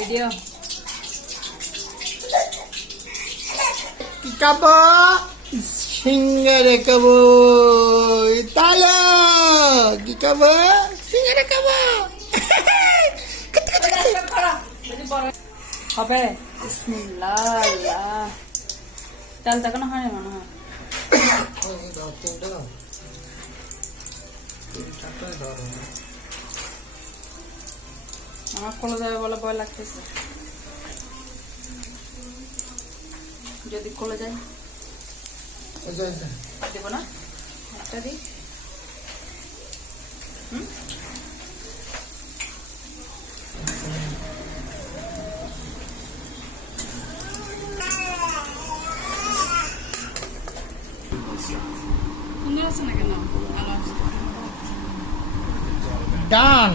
Video কি খাবো? সিঙ্গারা খাবো। তাহলে কি খাবো? সিঙ্গারা খাবো। হবে বিসমিল্লাহ চাল তখন হয় না মনে হয় আমার খোলা যাবে বলে ভয় লাগতেছে যদি খোলা যায় দেবো না একটা দিই সুন্দর আছে না কেন ডান